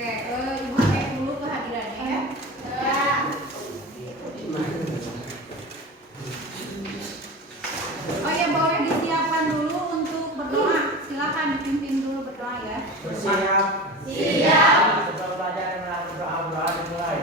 Ibu cek dulu kehadirannya ya. Oh ya, boleh disiapkan dulu untuk berdoa. Silakan dipimpin dulu berdoa ya. Siap. Siap. Sebelum pelajaran berdoa dimulai.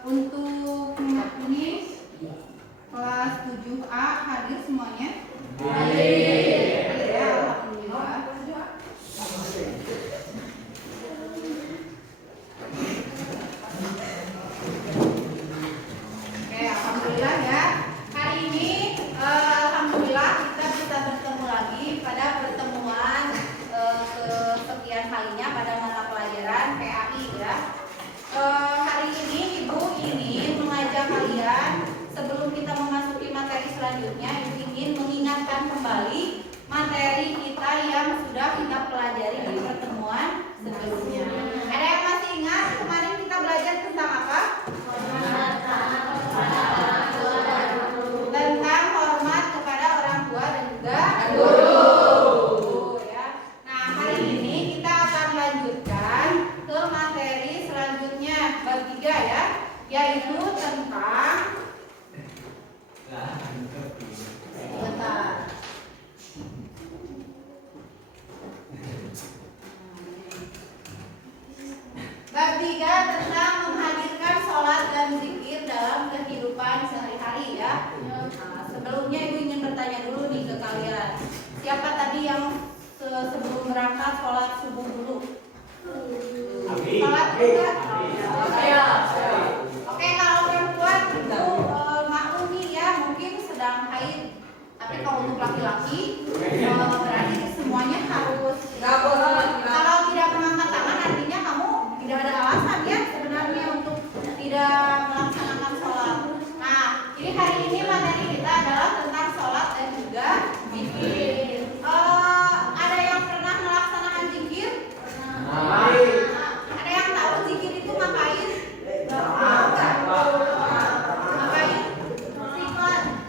Untuk ini kelas 7A hadir semuanya? Ya, alhamdulillah. Alhamdulillah ya. Hari ini alhamdulillah kita bisa bertemu lagi pada pertemuan kesekian kalinya pada mata pelajaran PAI ya. Hari ini Ibu ingin mengajak kalian sebelum kita memasuki materi selanjutnya, Ibu ingin mengingatkan kembali materi kita yang sudah kita pelajari di pertemuan sebelumnya. Ada yang masih ingat kemarin kita belajar tentang apa? Tentang hormat kepada orang tua dan juga guru ya. Nah, hari ini kita akan lanjutkan ke materi selanjutnya bab 3 ya, yaitu tentang bab 3 tentang menghadirkan sholat dan zikir dalam kehidupan sehari-hari ya. Nah, sebelumnya Ibu ingin bertanya dulu nih ke kalian, siapa tadi yang sebelum berangkat sholat subuh dulu? Sholat juga? Oke, kalau perempuan itu maklum nih ya, mungkin sedang haid. Tapi kalau untuk laki-laki berarti semuanya harus. Kalau tidak mengangkat tangan artinya kamu tidak ada alasan ya sebenarnya untuk tidak melaksanakan sholat. Nah, jadi hari ini materi kita adalah tentang sholat dan juga zikir. Ada yang pernah melaksanakan zikir? Ada yang tahu zikir itu ngapain? Tahu nggak? Ngapain?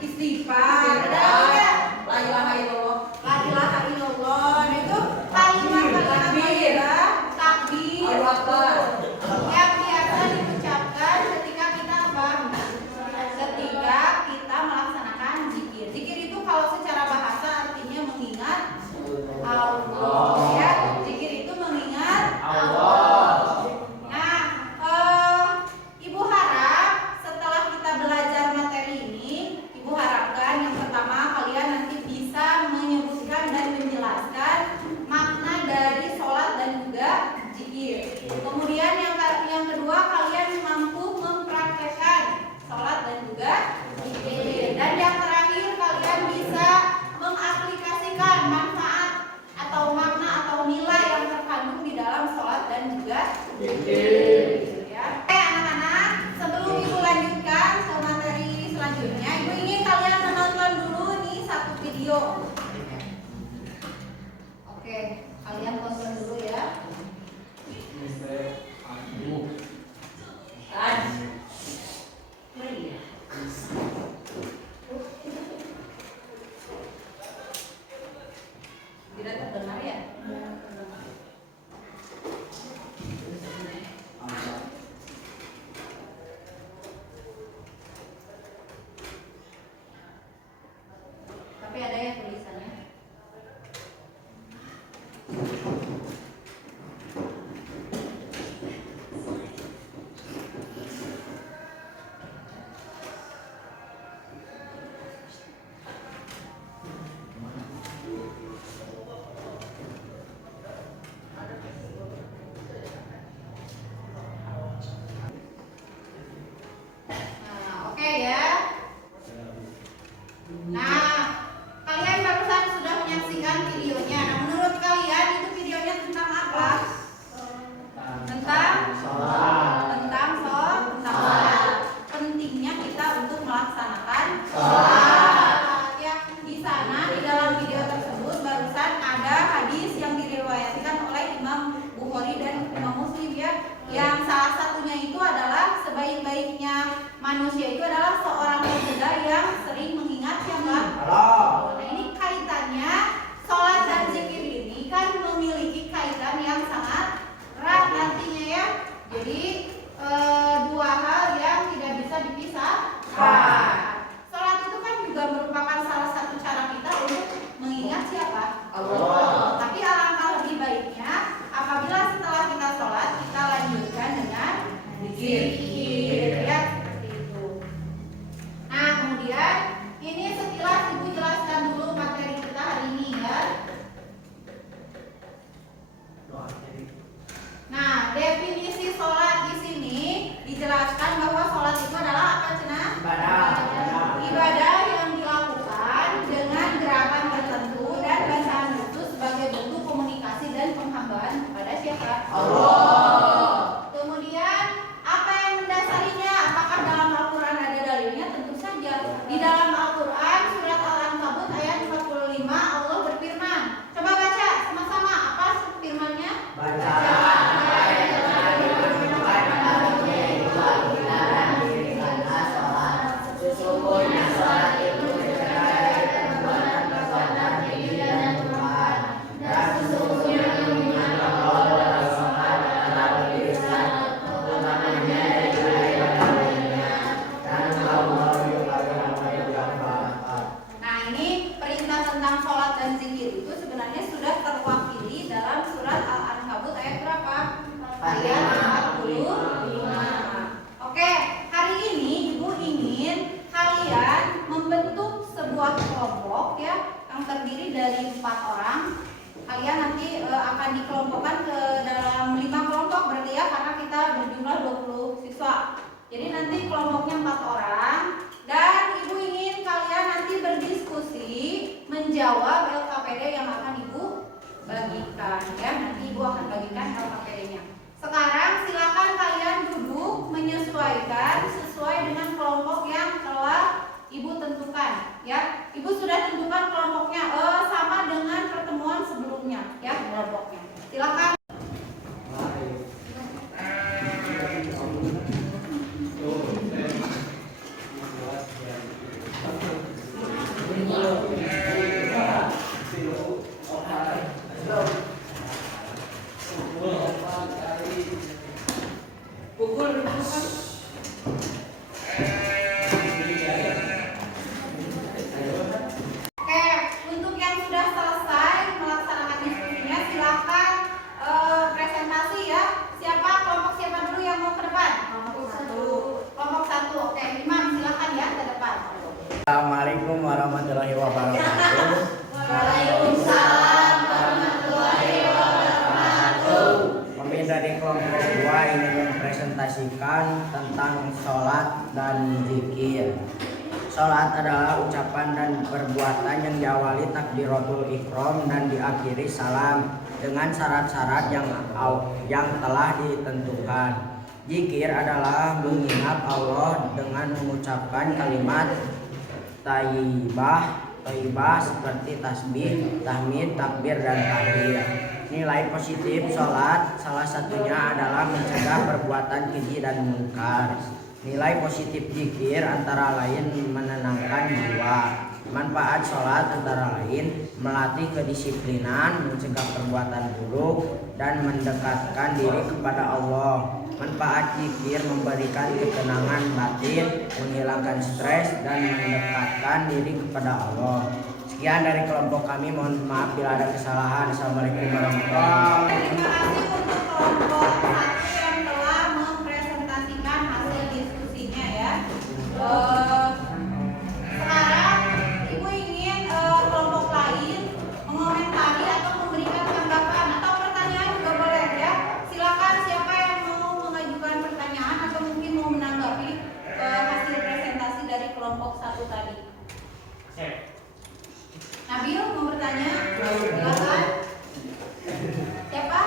Istighfar. Ada lagi nggak? La ilaha illallah. La ilaha illallah. Itu kalimat takbir. Yang biasa diucapkan ketika kita apa? Ketika kita melaksanakan zikir. Zikir itu kalau secara bahasa artinya mengingat Allah ya. Zikir itu mengingat Allah. Nah, Ibu harap setelah kita belajar materi ini, Ibu harapkan yang pertama kalian nanti bisa menyebutkan dan menjelaskan makna dari sholat dan juga zikir. Kemudian yang kedua kalian mampu mempraktekkan sholat dan juga zikir. Dan yang terakhir kalian bisa mengaplikasikan manfaat atau makna atau nilai yang terkandung di dalam sholat dan juga zikir. Ya. Oke anak-anak, sebelum Ibu lanjutkan ke materi selanjutnya, Ibu ingin kalian menonton dulu nih satu video. Oke, kalian tonton dulu ya. Tidak terdengar ya? Yang salah satunya itu adalah sebaik-baiknya manusia itu adalah seorang pemuda yang sering mengingat siapa? Allah. Nah ini kaitannya sholat dan zikir ini kan memiliki kaitan yang sangat erat nantinya ya. Jadi dua hal yang tidak bisa dipisahkan. Sholat itu kan juga merupakan salah satu cara kita untuk mengingat siapa? Allah. Tapi alangkah lebih baiknya apabila setelah kita sholat kita lanjutkan dengan zikir ya, seperti itu. Nah kemudian ini sekilas Ibu jelaskan dulu materi kita hari ini ya. Nah definisi sholat di sini dijelaskan bahwa sholat itu adalah apa Cina? Ibadah yang dilakukan dengan gerakan tertentu dan bacaan khusus sebagai bentuk komunikasi dan penghambaan kepada siapa? Allah. Kemudian apa yang mendasarinya? Apakah dalam Al-Quran ada dalilnya? Tentu saja. Di dalam Al-Quran surat Al-Ankabut ayat 45 Allah berfirman. Coba baca sama-sama apa firman-Nya? Nah ini perintah tentang sholat dan zikir itu sebenarnya sudah terwakili dalam surat Al-Ankabut ayat berapa? Ayat 45. Oke, hari ini Ibu ingin kalian membentuk sebuah kelompok ya yang terdiri dari 4 orang. Kalian nanti akan dikelompokkan ke dalam 5 kelompok berarti ya, karena kita berjumlah 20 siswa. Jadi nanti kelompoknya 4 orang dan Ibu ingin kalian nanti berdiskusi menjawab LKPD yang akan Ibu bagikan ya. Nanti Ibu akan bagikan LKPD-nya. Sekarang silakan kalian duduk menyesuaikan sesuai dengan kelompok yang telah Ibu tentukan ya. Ibu sudah tentukan kelompoknya sama dengan pertemuan sebelumnya ya kelompoknya. Silakan. Oke, untuk yang sudah selesai melaksanakan diskusinya silakan presentasi ya. Kelompok siapa dulu yang mau ke depan? Kelompok satu. Oke, Imam silakan ya ke depan. Assalamualaikum warahmatullahi wabarakatuh. Waalaikumsalam warahmatullahi wabarakatuh. Kami dari kelompok 2 ingin mempresentasikan tentang sholat dan zikir. Sholat adalah ucapan dan perbuatan yang diawali takbiratul ihram dan diakhiri salam dengan syarat-syarat yang telah ditentukan. Zikir adalah mengingat Allah dengan mengucapkan kalimat thayyibah seperti tasbih, tahmid, takbir, dan tahlil. Nilai positif sholat salah satunya adalah mencegah perbuatan keji dan mungkar. Nilai positif zikir antara lain menenangkan jiwa. Manfaat sholat antara lain melatih kedisiplinan, mencegah perbuatan buruk, dan mendekatkan diri kepada Allah. Manfaat zikir memberikan ketenangan batin, menghilangkan stres, dan mendekatkan diri kepada Allah. Sekian dari kelompok kami, mohon maaf bila ada kesalahan. Assalamualaikum warahmatullahi wabarakatuh. Terima kasih untuk kelompok satu yang telah mempresentasikan hasil diskusinya ya. Sekarang Ibu ingin kelompok lain mengomentari atau memberikan tanggapan atau pertanyaan juga boleh ya. Silakan siapa yang mau mengajukan pertanyaan atau mungkin mau menanggapi hasil presentasi dari kelompok satu tadi. Nabil mau bertanya? Silakan. Siapa?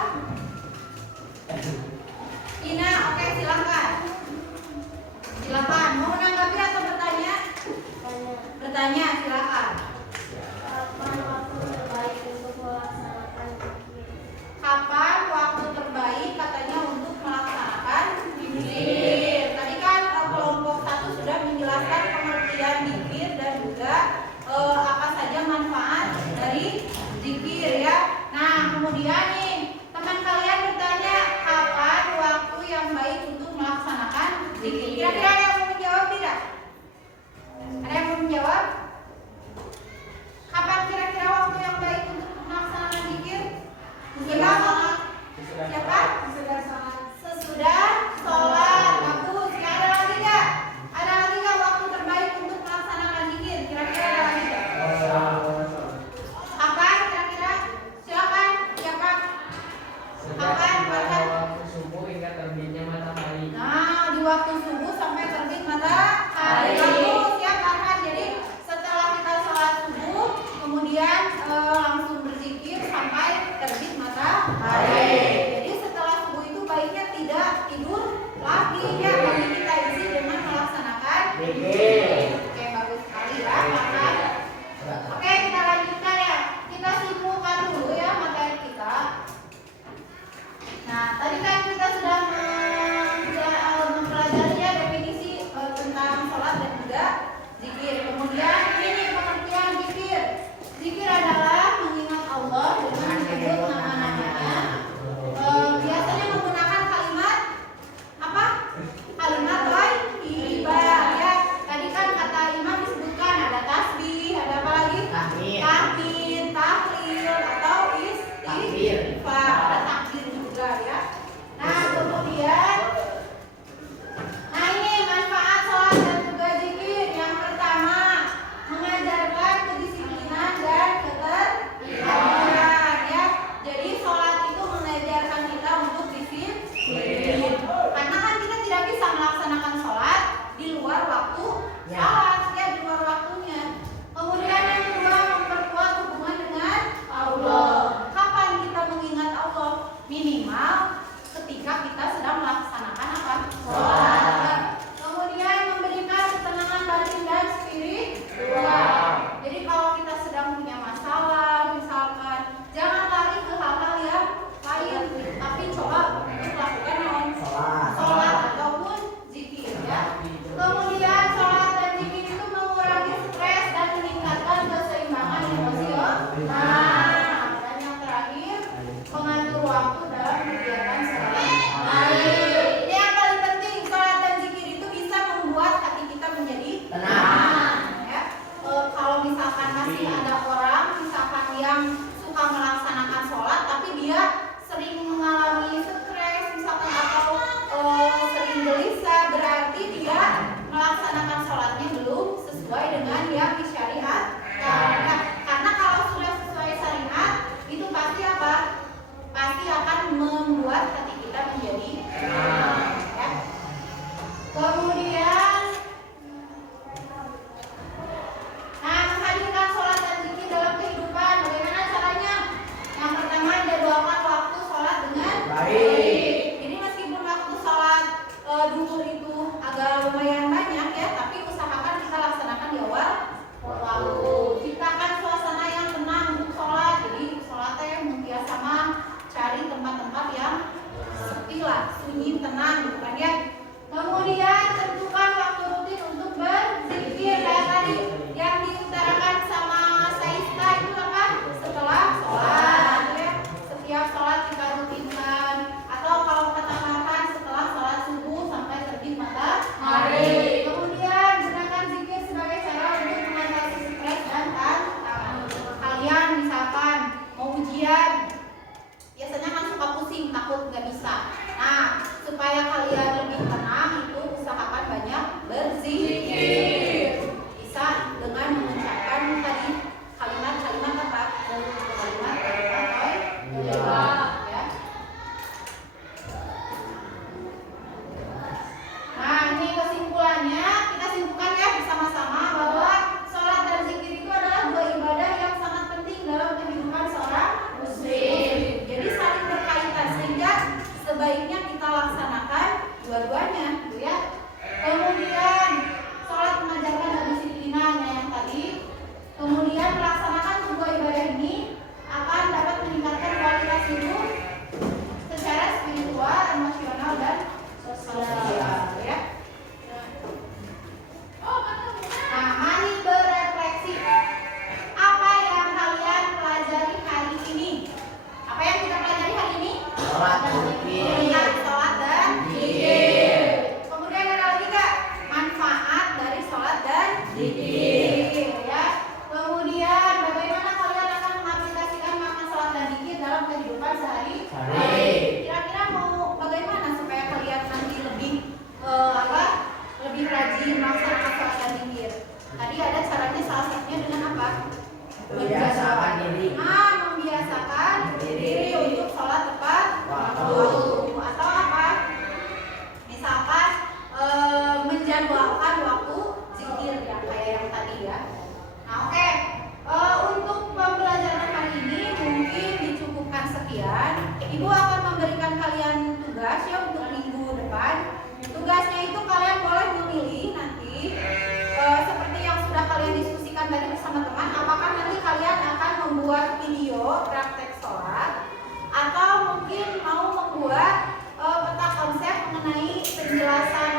sunyi, tenang, gitu kan ya. Kemudian tentukan waktu rutin untuk berzikir kayak tadi yang diutarakan sama Saiska itu apa? Setelah sholat ya. Setiap sholat kita rutinkan. Atau kalau kata makan setelah sholat subuh sampai terbit matahari. Kemudian gunakan zikir sebagai cara untuk mengatasi stres dan tantangan. Kalian misalkan mau ujian, biasanya kan suka pusing, takut nggak bisa. Nah, supaya kalian lebih tenang itu usahakan banyak berzikir. Bisa dengan mengucapkan tadi kalimat-kalimat apa? Kalimat-kalimat ya. Nah, ini kesimpulannya, kita simpulkan ya bersama-sama bahwa sholat dan zikir itu adalah dua ibadah yang sangat penting dalam kehidupan seorang muslim. Jadi saling berkaitan sehingga sebaiknya kita laksanakan dua-duanya, gitu ya. Kemudian sholat mengajarkan kedisiplinannya yang tadi. Kemudian melaksanakan kedua ibadah ini akan dapat meningkatkan kualitas hidup secara spiritual, emosional dan sosial, ya. Nah, mari berefleksi. Apa yang kalian pelajari hari ini? Apa yang kita pelajari hari ini? Sholat dan zikir. Tentang sholat dan zikir. Kemudian ada lagi nggak? Manfaat dari sholat dan zikir, ya. Kemudian bagaimana kalian akan mengaplikasikan makna sholat dan zikir dalam kehidupan sehari-hari? Kira-kira mau bagaimana supaya kalian nanti lebih lebih rajin melaksanakan sholat dan zikir? Tadi ada caranya, salah satunya dengan apa? Membiasakan diri. Membiasakan diri untuk sholat tepat waktu. Atau apa? Misalkan menjadwalkan waktu zikir ya, kayak yang tadi ya. Nah, oke. Untuk pembelajaran hari ini mungkin dicukupkan sekian. Ibu akan memberikan kalian tugas ya untuk minggu depan. Tugasnya itu kalian boleh memilih nanti seperti yang sudah kalian diskusikan tadi bersama teman. Apakah nanti kalian akan membuat video praktek sholat atau mungkin mau membuat peta konsep mengenai penjelasan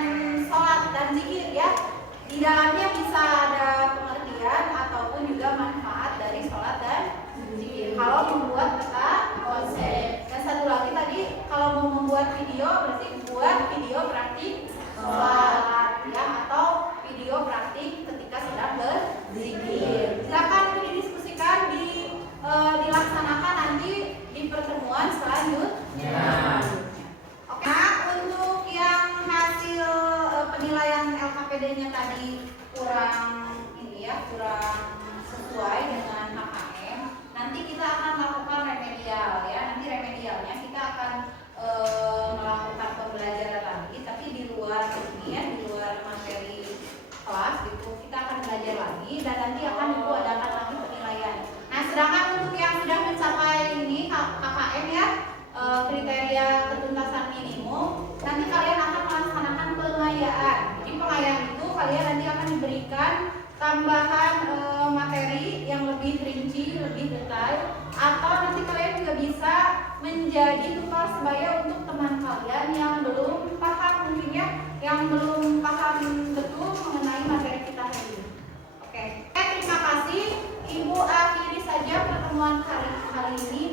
sholat dan zikir ya. Di dalamnya bisa ada pengertian ataupun juga manfaat dari sholat dan zikir. Kalau membuat peta konsep. Dan satu lagi tadi kalau mau membuat video berarti buat video praktik sholat ya, atau video praktik ketika sedang berzikir. Silakan didiskusikan, dilaksanakan nanti di pertemuan selanjutnya. Oke. Nah, untuk yang hasil penilaian LKPD-nya tadi kurang sesuai dengan HKM, nanti kita akan melakukan remedial ya. Nanti remedialnya kita akan melakukan pembelajaran lagi, tapi di luar ini ya, di luar materi kelas gitu. Kita akan belajar lagi dan nanti akan diadakan lagi penilaian. Nah, sedangkan untuk yang sudah mencapai ini KKM ya, kriteria ketuntasan minimum, nanti kalian akan melaksanakan pengayaan. Jadi pengayaan itu kalian nanti akan diberikan tambahan materi yang lebih rinci, lebih detail, atau nanti kalian juga bisa menjadi tutor sebaya untuk teman kalian yang belum paham mungkin ya, yang belum paham betul mengenai materi kita hari ini. Oke, terima kasih. Ibu akhiri saja pertemuan kali ini.